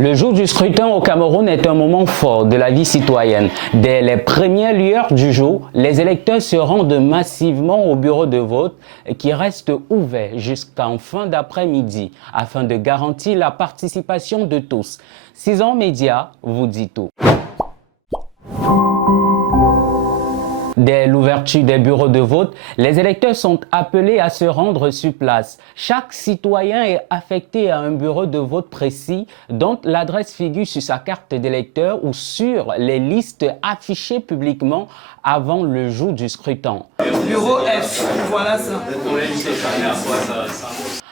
Le jour du scrutin au Cameroun est un moment fort de la vie citoyenne. Dès les premières lueurs du jour, les électeurs se rendent massivement au bureau de vote qui reste ouvert jusqu'en fin d'après-midi afin de garantir la participation de tous. 6 ans Média vous dit tout. Dès l'ouverture des bureaux de vote, les électeurs sont appelés à se rendre sur place. Chaque citoyen est affecté à un bureau de vote précis dont l'adresse figure sur sa carte d'électeur ou sur les listes affichées publiquement avant le jour du scrutin. Bureau F, voilà ça.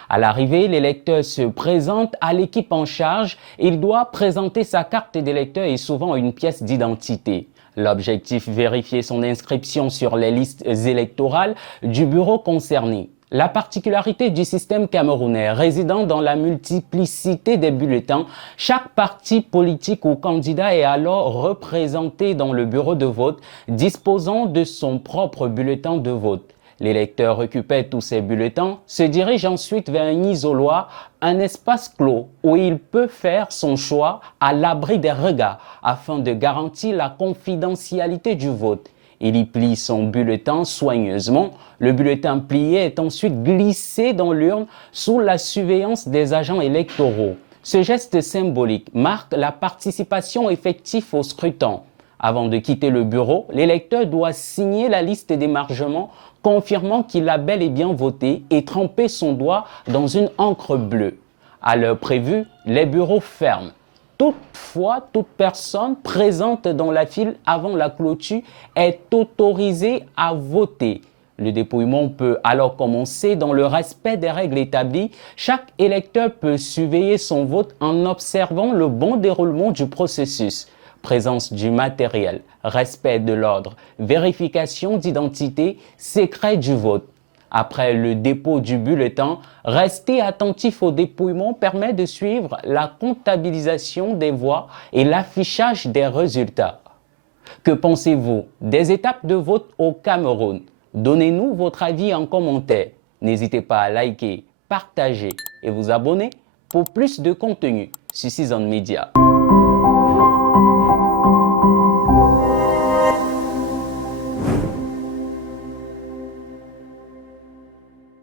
À l'arrivée, l'électeur se présente à l'équipe en charge. Il doit présenter sa carte d'électeur et souvent une pièce d'identité. L'objectif, vérifier son inscription sur les listes électorales du bureau concerné. La particularité du système camerounais résidant dans la multiplicité des bulletins, chaque parti politique ou candidat est alors représenté dans le bureau de vote, disposant de son propre bulletin de vote. L'électeur récupère tous ses bulletins, se dirige ensuite vers un isoloir, un espace clos où il peut faire son choix à l'abri des regards afin de garantir la confidentialité du vote. Il y plie son bulletin soigneusement. Le bulletin plié est ensuite glissé dans l'urne sous la surveillance des agents électoraux. Ce geste symbolique marque la participation effective au scrutin. Avant de quitter le bureau, l'électeur doit signer la liste d'émargement confirmant qu'il a bel et bien voté et tremper son doigt dans une encre bleue. À l'heure prévue, les bureaux ferment. Toutefois, toute personne présente dans la file avant la clôture est autorisée à voter. Le dépouillement peut alors commencer dans le respect des règles établies. Chaque électeur peut surveiller son vote en observant le bon déroulement du processus. Présence du matériel, respect de l'ordre, vérification d'identité, secret du vote. Après le dépôt du bulletin, rester attentif au dépouillement permet de suivre la comptabilisation des voix et l'affichage des résultats. Que pensez-vous des étapes de vote au Cameroun? Donnez-nous votre avis en commentaire. N'hésitez pas à liker, partager et vous abonner pour plus de contenu sur 6 ans Média.